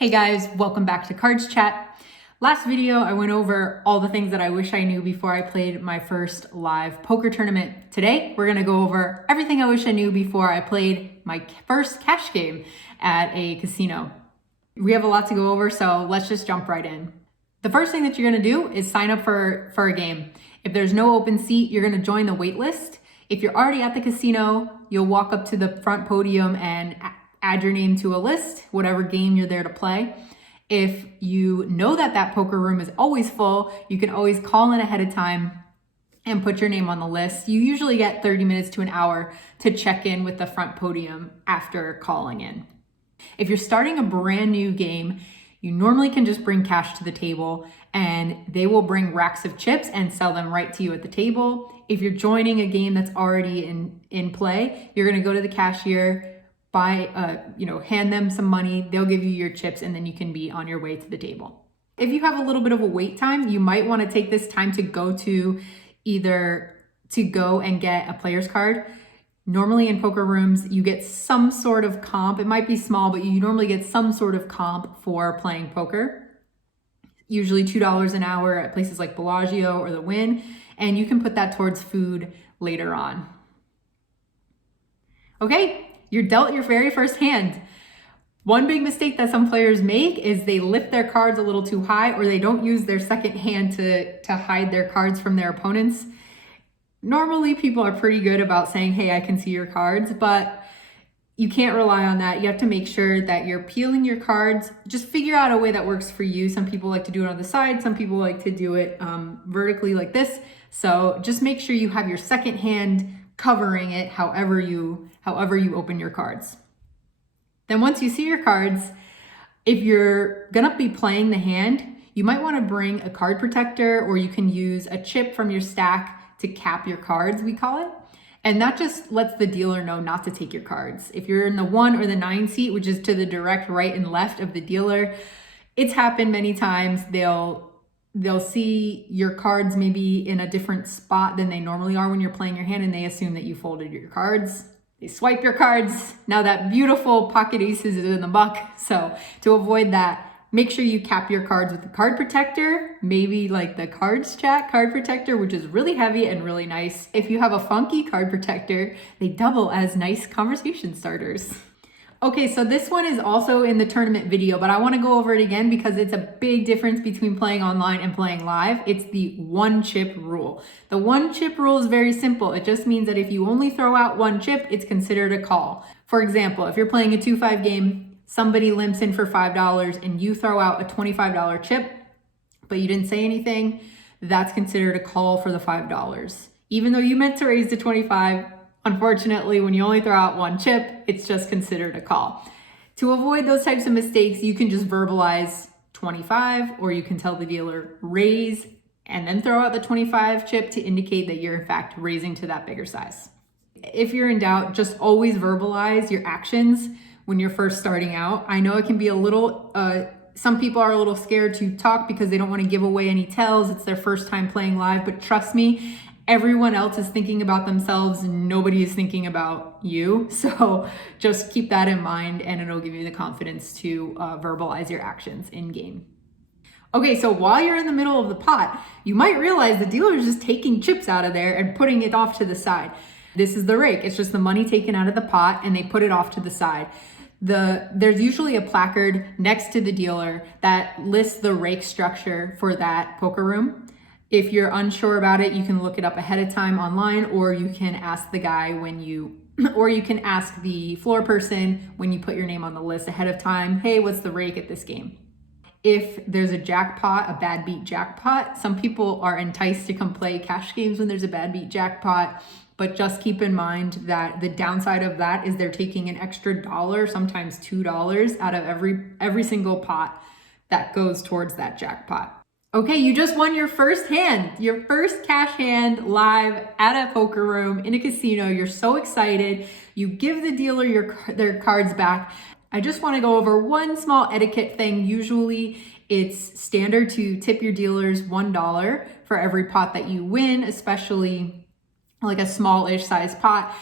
Hey guys, welcome back to CardsChat. Last video, I went over all the things that I wish I knew before I played my first live poker tournament. Today, we're gonna go over everything I wish I knew before I played my first cash game at a casino. We have a lot to go over, so let's just jump right in. The first thing that you're gonna do is sign up for a game. If there's no open seat, you're gonna join the wait list. If you're already at the casino, you'll walk up to the front podium and add your name to a list, whatever game you're there to play. If you know that that poker room is always full, you can always call in ahead of time and put your name on the list. You usually get 30 minutes to an hour to check in with the front podium after calling in. If you're starting a brand new game, you normally can just bring cash to the table and they will bring racks of chips and sell them right to you at the table. If you're joining a game that's already in play, you're gonna go to the cashier, hand them some money, they'll give you your chips, and then you can be on your way to the table. If you have a little bit of a wait time, you might want to take this time to go and get a player's card. Normally in poker rooms, you get some sort of comp. It might be small, but you normally get some sort of comp for playing poker. Usually $2 an hour at places like Bellagio or the Wynn, and you can put that towards food later on. Okay. You're dealt your very first hand. One big mistake that some players make is they lift their cards a little too high, or they don't use their second hand to hide their cards from their opponents. Normally people are pretty good about saying, hey, I can see your cards, but you can't rely on that. You have to make sure that you're peeling your cards. Just figure out a way that works for you. Some people like to do it on the side. Some people like to do it vertically like this. So just make sure you have your second hand covering it however you open your cards. Then once you see your cards, if you're gonna be playing the hand, you might want to bring a card protector, or you can use a chip from your stack to cap your cards, we call it. And that just lets the dealer know not to take your cards. If you're in the 1 or the 9 seat, which is to the direct right and left of the dealer, it's happened many times. They'll see your cards maybe in a different spot than they normally are when you're playing your hand, and they assume that you folded your cards. They swipe your cards. Now that beautiful pocket aces is in the buck. So to avoid that, make sure you cap your cards with a card protector, maybe like the CardsChat card protector, which is really heavy and really nice. If you have a funky card protector, they double as nice conversation starters. Okay, so this one is also in the tournament video, but I want to go over it again because it's a big difference between playing online and playing live. It's the one chip rule. The one chip rule is very simple. It just means that if you only throw out one chip, it's considered a call. For example, if you're playing a 2-5 game, somebody limps in for $5 and you throw out a $25 chip, but you didn't say anything, that's considered a call for the $5. Even though you meant to raise to 25, unfortunately, when you only throw out one chip, it's just considered a call. To avoid those types of mistakes, you can just verbalize 25, or you can tell the dealer raise and then throw out the 25 chip to indicate that you're in fact raising to that bigger size. If you're in doubt, just always verbalize your actions when you're first starting out. I know it can be a little, some people are a little scared to talk because they don't want to give away any tells. It's their first time playing live, but trust me, everyone else is thinking about themselves and nobody is thinking about you. So just keep that in mind and it'll give you the confidence to verbalize your actions in game. Okay, so while you're in the middle of the pot, you might realize the dealer is just taking chips out of there and putting it off to the side. This is the rake. It's just the money taken out of the pot and they put it off to the side. There's usually a placard next to the dealer that lists the rake structure for that poker room. If you're unsure about it, you can look it up ahead of time online, or you can ask the guy or you can ask the floor person when you put your name on the list ahead of time, hey, what's the rake at this game? If there's a jackpot, a bad beat jackpot, some people are enticed to come play cash games when there's a bad beat jackpot, but just keep in mind that the downside of that is they're taking an extra $1, sometimes $2 out of every single pot that goes towards that jackpot. Okay, you just won your first hand, your first cash hand live at a poker room in a casino. You're so excited. You give the dealer their cards back. I just want to go over one small etiquette thing. Usually it's standard to tip your dealers $1 for every pot that you win, especially like a smallish size pot.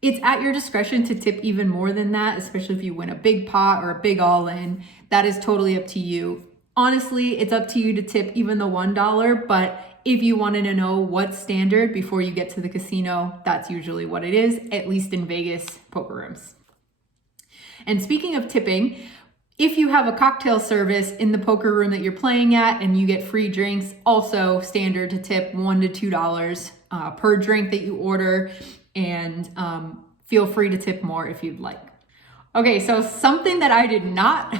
It's at your discretion to tip even more than that, especially if you win a big pot or a big all-in. That is totally up to you. Honestly, it's up to you to tip even the $1, but if you wanted to know what's standard before you get to the casino, that's usually what it is, at least in Vegas poker rooms. And speaking of tipping, if you have a cocktail service in the poker room that you're playing at and you get free drinks, also standard to tip $1 to $2 per drink that you order, and feel free to tip more if you'd like. Okay, so something that I did not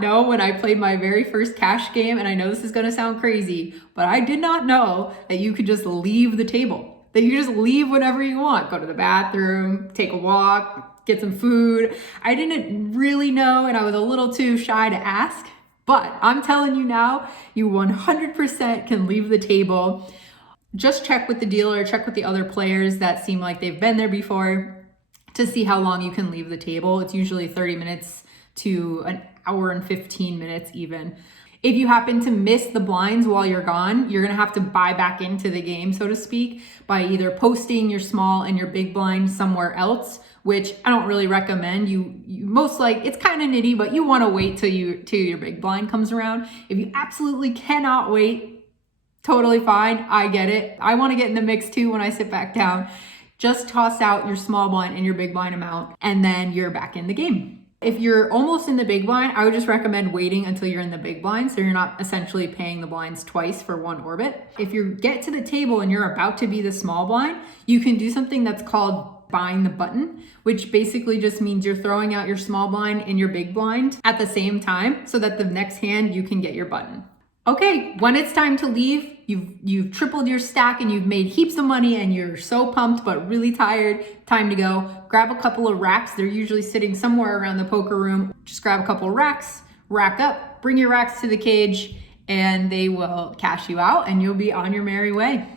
know when I played my very first cash game, and I know this is gonna sound crazy, but I did not know that you could just leave the table. That you just leave whenever you want. Go to the bathroom, take a walk, get some food. I didn't really know, and I was a little too shy to ask, but I'm telling you now, you 100% can leave the table. Just check with the dealer, check with the other players that seem like they've been there before to see how long you can leave the table. It's usually 30 minutes to an hour and 15 minutes even. If you happen to miss the blinds while you're gone, you're gonna have to buy back into the game, so to speak, by either posting your small and your big blind somewhere else, which I don't really recommend. You most like, it's kind of nitty, but you wanna wait till your big blind comes around. If you absolutely cannot wait, totally fine, I get it. I wanna get in the mix too when I sit back down. Just toss out your small blind and your big blind amount, and then you're back in the game. If you're almost in the big blind, I would just recommend waiting until you're in the big blind so you're not essentially paying the blinds twice for one orbit. If you get to the table and you're about to be the small blind, you can do something that's called buying the button, which basically just means you're throwing out your small blind and your big blind at the same time so that the next hand you can get your button. Okay, when it's time to leave, you've tripled your stack and you've made heaps of money and you're so pumped but really tired, time to go. Grab a couple of racks. They're usually sitting somewhere around the poker room. Just grab a couple of racks, rack up, bring your racks to the cage, and they will cash you out and you'll be on your merry way.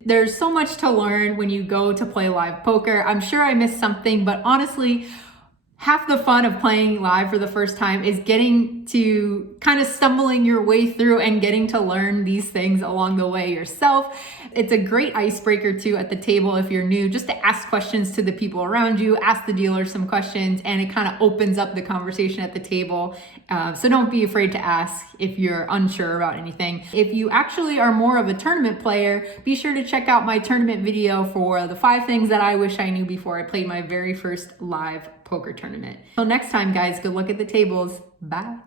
There's so much to learn when you go to play live poker. I'm sure I missed something, but honestly, half the fun of playing live for the first time is getting to kind of stumbling your way through and getting to learn these things along the way yourself. It's a great icebreaker too at the table if you're new, just to ask questions to the people around you, ask the dealer some questions, and it kind of opens up the conversation at the table. So don't be afraid to ask if you're unsure about anything. If you actually are more of a tournament player, be sure to check out my tournament video for the 5 things that I wish I knew before I played my very first live poker tournament. Till next time, guys, good luck at the tables. Bye.